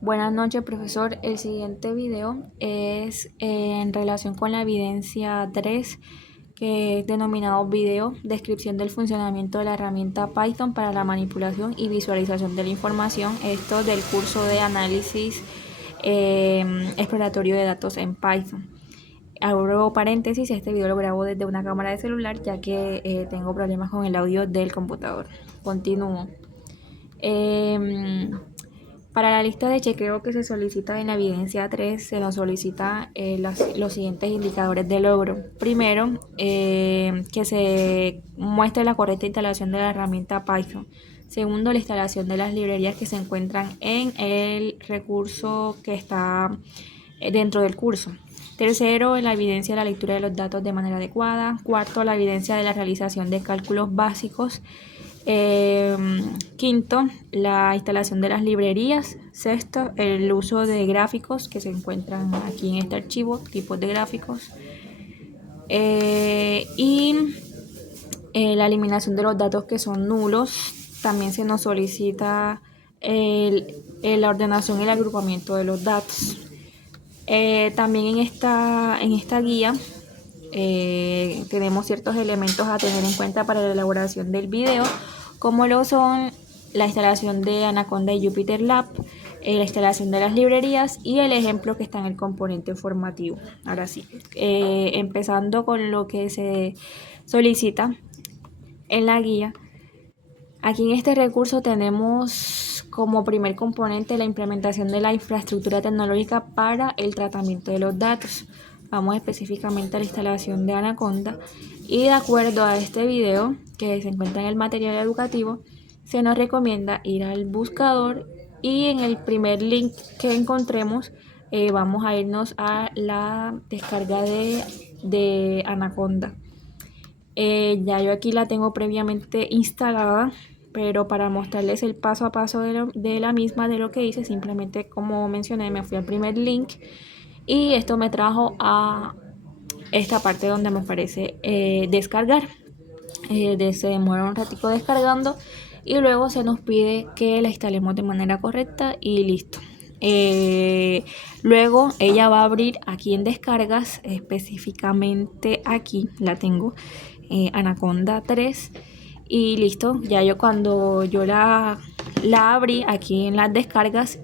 Buenas noches, profesor. El siguiente video es en relación con la evidencia 3, que es denominado video, descripción del funcionamiento de la herramienta Python para la manipulación y visualización de la información. Esto del curso de análisis exploratorio de datos en Python. Abro paréntesis, este video lo grabo desde una cámara de celular ya que tengo problemas con el audio del computador. Continúo. Para la lista de chequeo que se solicita en la evidencia 3, se nos solicita los siguientes indicadores de logro. Primero, que se muestre la correcta instalación de la herramienta Python. Segundo, la instalación de las librerías que se encuentran en el recurso que está dentro del curso. Tercero, la evidencia de la lectura de los datos de manera adecuada. Cuarto, la evidencia de la realización de cálculos básicos. Quinto, la instalación de las librerías. Sexto, el uso de gráficos que se encuentran aquí en este archivo, tipos de gráficos. La eliminación de los datos que son nulos. También se nos solicita la ordenación y el agrupamiento de los datos. También en esta guía tenemos ciertos elementos a tener en cuenta para la elaboración del video, como lo son la instalación de Anaconda y Jupyter Lab, la instalación de las librerías y el ejemplo que está en el componente formativo. Ahora sí, empezando con lo que se solicita en la guía. Aquí en este recurso tenemos como primer componente la implementación de la infraestructura tecnológica para el tratamiento de los datos. Vamos específicamente a la instalación de Anaconda y de acuerdo a este video que se encuentra en el material educativo, se nos recomienda ir al buscador y en el primer link que encontremos vamos a irnos a la descarga de Anaconda. Ya yo aquí la tengo previamente instalada, pero para mostrarles el paso a paso de la misma, de lo que hice, simplemente como mencioné, me fui al primer link y esto me trajo a esta parte donde me aparece descargar. Se demora un ratico descargando y luego se nos pide que la instalemos de manera correcta y listo. Luego ella va a abrir aquí en descargas, específicamente aquí la tengo, Anaconda 3, y listo. Ya cuando yo la abrí aquí en las descargas,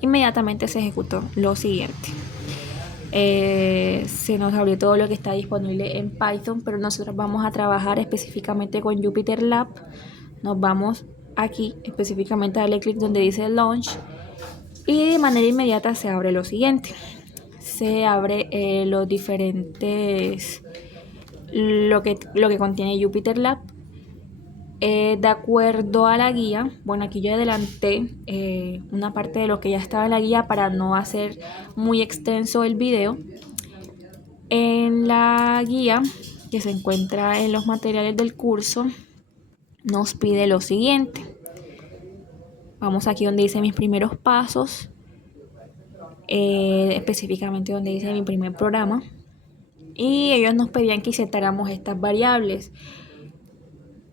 inmediatamente se ejecutó lo siguiente. Se nos abrió todo lo que está disponible en Python, pero nosotros vamos a trabajar específicamente con Jupyter Lab. Nos vamos aquí específicamente a darle clic donde dice Launch y de manera inmediata se abre lo siguiente. Se abre los diferentes, lo que contiene Jupyter Lab. De acuerdo a la guía, bueno, aquí yo adelanté una parte de lo que ya estaba en la guía para no hacer muy extenso el video. En la guía que se encuentra en los materiales del curso nos pide lo siguiente. Vamos aquí donde dice mis primeros pasos, específicamente donde dice mi primer programa, y ellos nos pedían que insertáramos estas variables,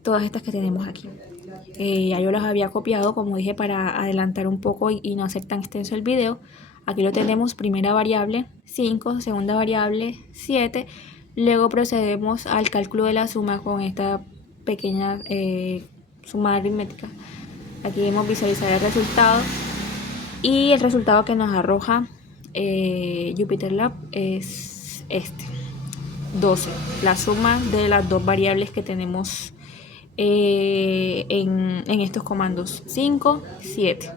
todas estas que tenemos aquí. Ya yo las había copiado, como dije, para adelantar un poco y no hacer tan extenso el video. Aquí lo tenemos: primera variable 5, segunda variable 7. Luego procedemos al cálculo de la suma con esta pequeña suma aritmética. Aquí debemos visualizar el resultado y el resultado que nos arroja Jupyter Lab es este: 12, la suma de las dos variables que tenemos en estos comandos, 5, 7.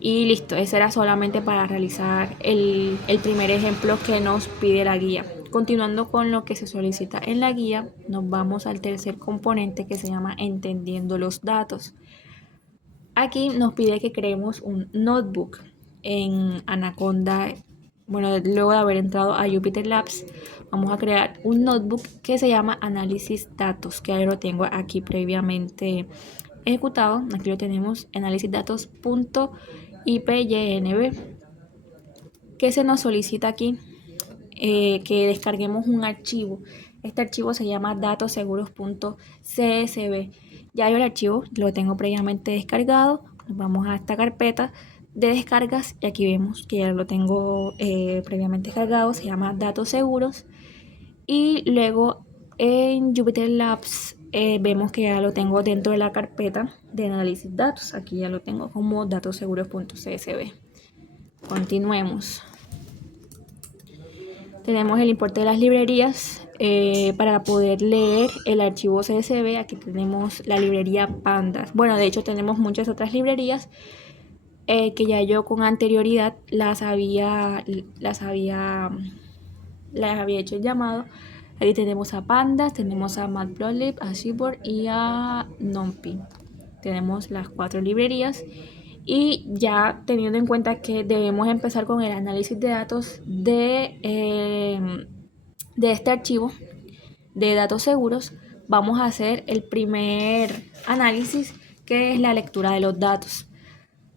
Y listo, ese era solamente para realizar el primer ejemplo que nos pide la guía. Continuando con lo que se solicita en la guía, nos vamos al tercer componente que se llama entendiendo los datos. Aquí nos pide que creemos un notebook en Anaconda. Bueno, luego de haber entrado a Jupyter Labs, vamos a crear un notebook que se llama análisis datos, que ahí lo tengo aquí previamente ejecutado. Aquí lo tenemos, análisis datos.ipynb. ¿Qué se nos solicita aquí? Que descarguemos un archivo. Este archivo se llama datosseguros.csv. Ya yo el archivo lo tengo previamente descargado. Nos vamos a esta carpeta de descargas y aquí vemos que ya lo tengo previamente cargado, se llama datos seguros. Y luego en Jupyter Labs vemos que ya lo tengo dentro de la carpeta de análisis de datos. Aquí ya lo tengo como datosseguros.csv. Continuemos. Tenemos el importe de las librerías para poder leer el archivo CSV. Aquí tenemos la librería Pandas. Bueno, de hecho tenemos muchas otras librerías que ya yo con anterioridad las había hecho el llamado. Aquí tenemos a Pandas, tenemos a Matplotlib, a Seaborn y a NumPy. Tenemos las 4 librerías y ya teniendo en cuenta que debemos empezar con el análisis de datos de este archivo de datos seguros, vamos a hacer el primer análisis, que es la lectura de los datos.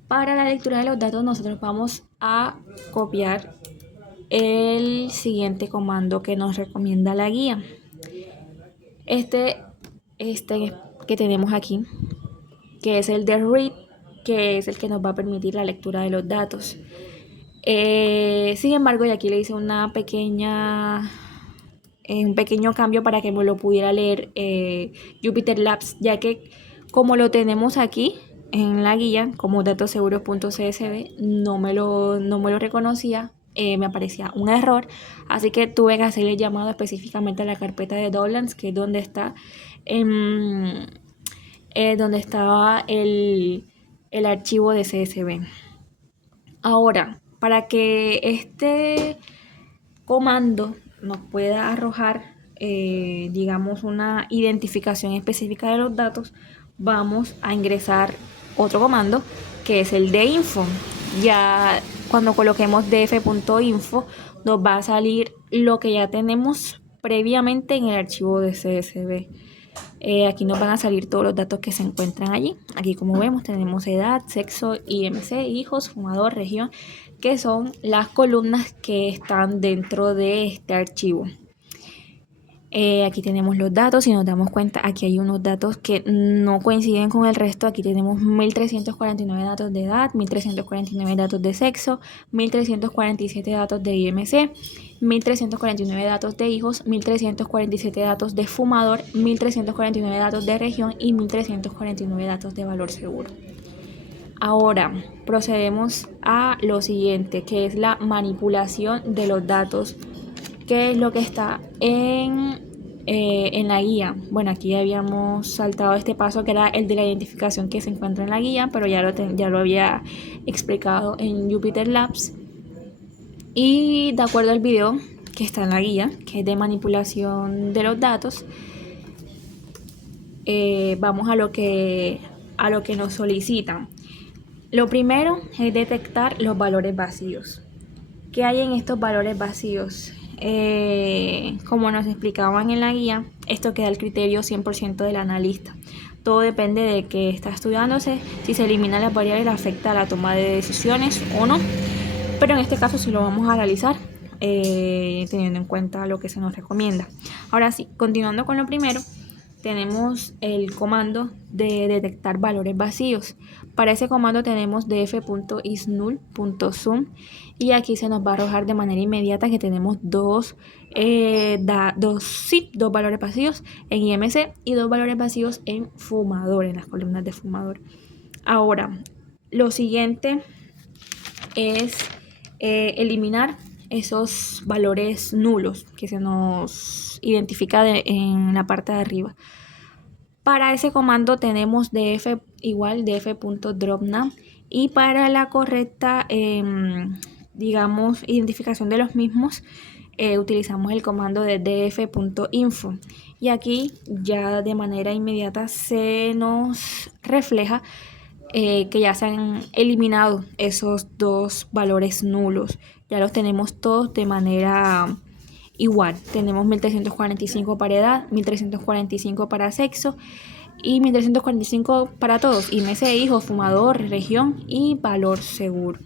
Para la lectura de los datos nosotros vamos a copiar el siguiente comando que nos recomienda la guía. Este que tenemos aquí, que es el de read, que es el que nos va a permitir la lectura de los datos. Sin embargo, y aquí le hice un pequeño cambio para que me lo pudiera leer Jupyter Labs, ya que como lo tenemos aquí en la guía como datosseguros.csv, no me lo reconocía. Me aparecía un error, así que tuve que hacerle el llamado específicamente a la carpeta de Downloads, que es donde está donde estaba el archivo de CSV. Ahora, para que este comando nos pueda arrojar digamos una identificación específica de los datos, vamos a ingresar otro comando que es el de info. Ya cuando coloquemos df.info nos va a salir lo que ya tenemos previamente en el archivo de CSV. Aquí nos van a salir todos los datos que se encuentran allí. Aquí, como vemos, tenemos edad, sexo, IMC, hijos, fumador, región, que son las columnas que están dentro de este archivo. Aquí tenemos los datos. Si nos damos cuenta, aquí hay unos datos que no coinciden con el resto. Aquí tenemos 1349 datos de edad, 1349 datos de sexo, 1347 datos de IMC, 1349 datos de hijos, 1347 datos de fumador, 1349 datos de región y 1349 datos de valor seguro. Ahora procedemos a lo siguiente, que es la manipulación de los datos, que es lo que está en la guía. Bueno, aquí habíamos saltado este paso, que era el de la identificación que se encuentra en la guía, pero ya lo había explicado en Jupyter Labs. Y de acuerdo al video que está en la guía, que es de manipulación de los datos, vamos a lo que nos solicitan. Lo primero es detectar los valores vacíos. ¿Qué hay en estos valores vacíos? Como nos explicaban en la guía, esto queda al criterio 100% del analista. Todo depende de qué está estudiándose, si se eliminan las variables afecta a la toma de decisiones o no. Pero en este caso sí lo vamos a realizar teniendo en cuenta lo que se nos recomienda. Ahora sí, continuando con lo primero, tenemos el comando de detectar valores vacíos. Para ese comando tenemos df.isNull.zoom y aquí se nos va a arrojar de manera inmediata que tenemos dos valores vacíos en IMC y 2 valores vacíos en fumador, en las columnas de fumador. Ahora, lo siguiente es eliminar esos valores nulos que se nos identifica en la parte de arriba. Para ese comando tenemos df igual df.dropNum y para la correcta digamos identificación de los mismos utilizamos el comando de df.info y aquí ya de manera inmediata se nos refleja que ya se han eliminado esos 2 valores nulos. Ya los tenemos todos de manera igual. Tenemos 1345 para edad, 1345 para sexo y 1345 para todos. IMC, hijo, fumador, región y valor seguro.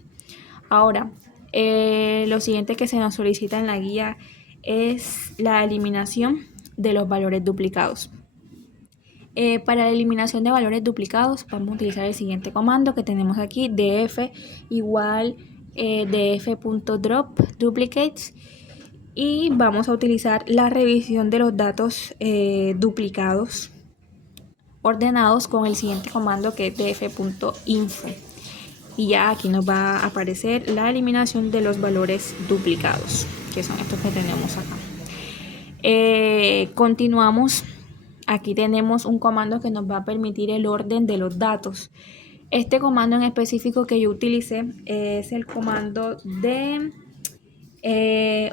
Ahora, lo siguiente que se nos solicita en la guía es la eliminación de los valores duplicados. Para la eliminación de valores duplicados vamos a utilizar el siguiente comando que tenemos aquí, df igual df.drop duplicates, y vamos a utilizar la revisión de los datos duplicados ordenados con el siguiente comando que es df.info, y ya aquí nos va a aparecer la eliminación de los valores duplicados, que son estos que tenemos acá. Continuamos. Aquí tenemos un comando que nos va a permitir el orden de los datos. Este comando en específico que yo utilicé es el comando de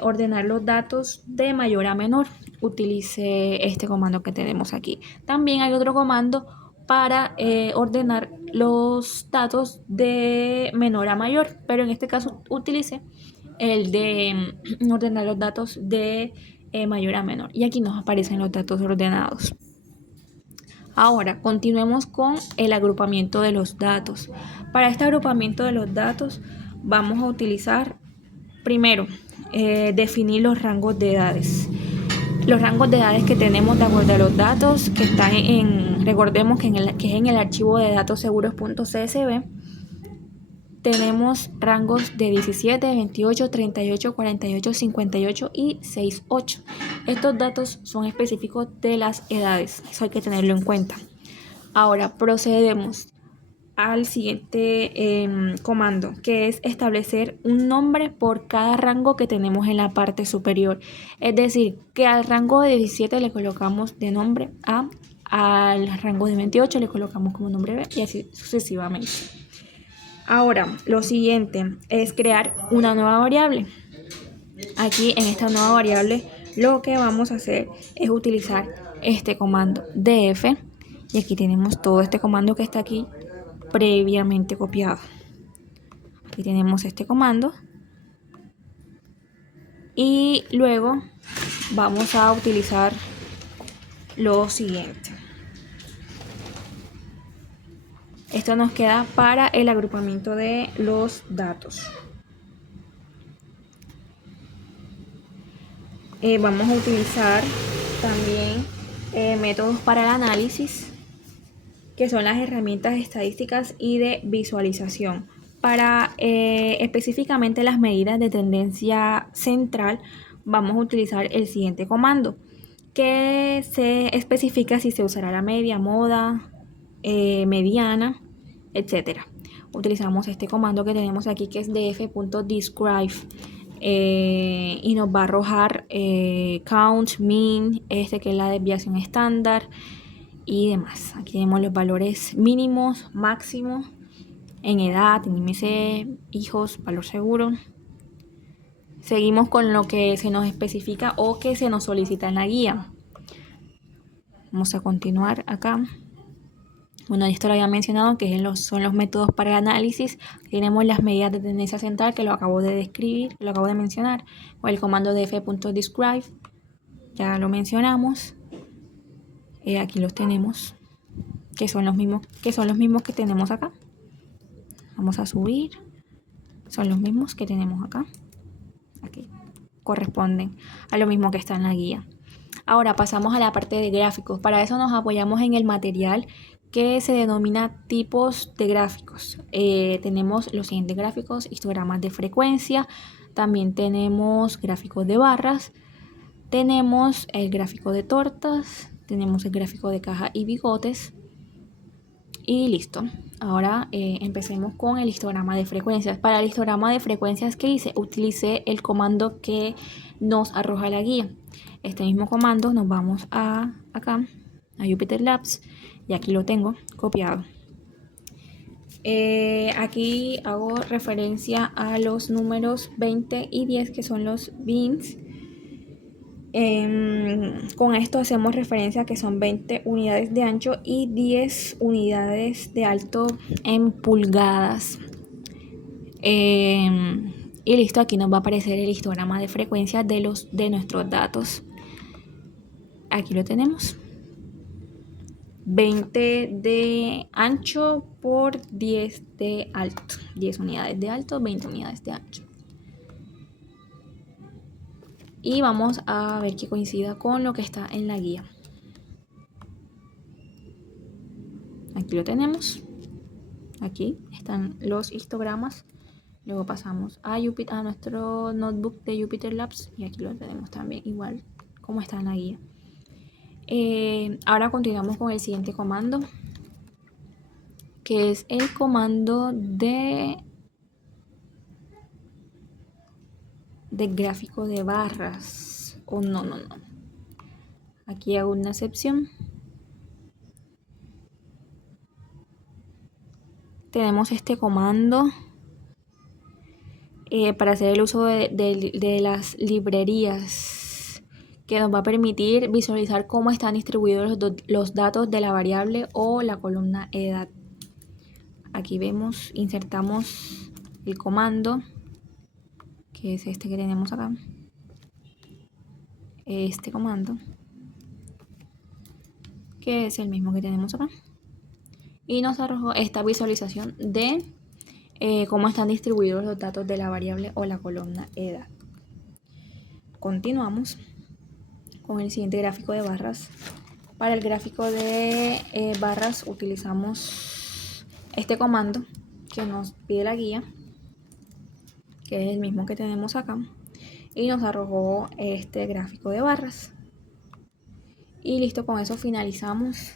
ordenar los datos de mayor a menor. Utilicé este comando que tenemos aquí. También hay otro comando para ordenar los datos de menor a mayor, pero en este caso utilicé el de ordenar los datos de mayor a menor, y aquí nos aparecen los datos ordenados. Ahora continuemos con el agrupamiento de los datos. Para este agrupamiento de los datos vamos a utilizar primero definir los rangos de edades. Los rangos de edades que tenemos de acuerdo a los datos que están recordemos que es en el archivo de datos seguros.csv. Tenemos rangos de 17, 28, 38, 48, 58 y 68. Estos datos son específicos de las edades, eso hay que tenerlo en cuenta. Ahora procedemos al siguiente comando, que es establecer un nombre por cada rango que tenemos en la parte superior. Es decir, que al rango de 17 le colocamos de nombre A, al rango de 28 le colocamos como nombre B, y así sucesivamente. Ahora, lo siguiente es crear una nueva variable. Aquí en esta nueva variable lo que vamos a hacer es utilizar este comando df, y aquí tenemos todo este comando que está aquí previamente copiado. Aquí tenemos este comando y luego vamos a utilizar lo siguiente. Esto nos queda para el agrupamiento de los datos. Vamos a utilizar también métodos para el análisis, que son las herramientas estadísticas y de visualización. Para específicamente las medidas de tendencia central, vamos a utilizar el siguiente comando, que se especifica si se usará la media, moda, mediana, etc. Utilizamos este comando que tenemos aquí, que es df.describe, y nos va a arrojar count, mean, que es la desviación estándar y demás. Aquí tenemos los valores mínimos, máximos, en edad, en IMC, hijos, valor seguro. Seguimos con lo que se nos especifica o que se nos solicita en la guía. Vamos a continuar acá. Bueno, esto lo había mencionado, que son los métodos para el análisis. Tenemos las medidas de tendencia central, que lo acabo de describir, lo acabo de mencionar, o el comando de f.describe, ya lo mencionamos. Aquí los tenemos, que son los mismos que tenemos acá. Vamos a subir, son los mismos que tenemos acá. Aquí corresponden a lo mismo que está en la guía. Ahora pasamos a la parte de gráficos. Para eso nos apoyamos en el material que se denomina tipos de gráficos. Tenemos los siguientes gráficos: histogramas de frecuencia, también tenemos gráficos de barras, tenemos el gráfico de tortas, tenemos el gráfico de caja y bigotes, y listo. Ahora empecemos con el histograma de frecuencias. Para el histograma de frecuencias, ¿qué hice? Utilicé el comando que nos arroja la guía. Este mismo comando nos vamos acá a Jupyter Labs, y aquí lo tengo copiado. Aquí hago referencia a los números 20 y 10, que son los bins. Con esto hacemos referencia a que son 20 unidades de ancho y 10 unidades de alto en pulgadas. Y listo, aquí nos va a aparecer el histograma de frecuencia de nuestros datos. Aquí lo tenemos. 20 de ancho por 10 de alto. 10 unidades de alto, 20 unidades de ancho. Y vamos a ver que coincida con lo que está en la guía. Aquí lo tenemos. Aquí están los histogramas. Luego pasamos a nuestro notebook de Jupyter Labs y aquí lo tenemos también igual como está en la guía. Ahora continuamos con el siguiente comando, que es el comando de gráfico de barras. No. Aquí hago una excepción. Tenemos este comando para hacer el uso de las librerías, que nos va a permitir visualizar cómo están distribuidos los datos de la variable o la columna edad. Aquí vemos, insertamos el comando, que es este que tenemos acá. Este comando, que es el mismo que tenemos acá. Y nos arrojó esta visualización de cómo están distribuidos los datos de la variable o la columna edad. Continuamos con el siguiente gráfico de barras. Para el gráfico de barras utilizamos este comando que nos pide la guía, que es el mismo que tenemos acá, y nos arrojó este gráfico de barras. Y listo, con eso finalizamos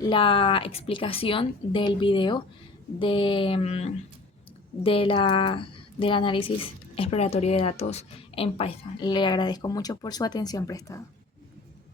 la explicación del video del análisis exploratorio de datos en Python. Le agradezco mucho por su atención prestada.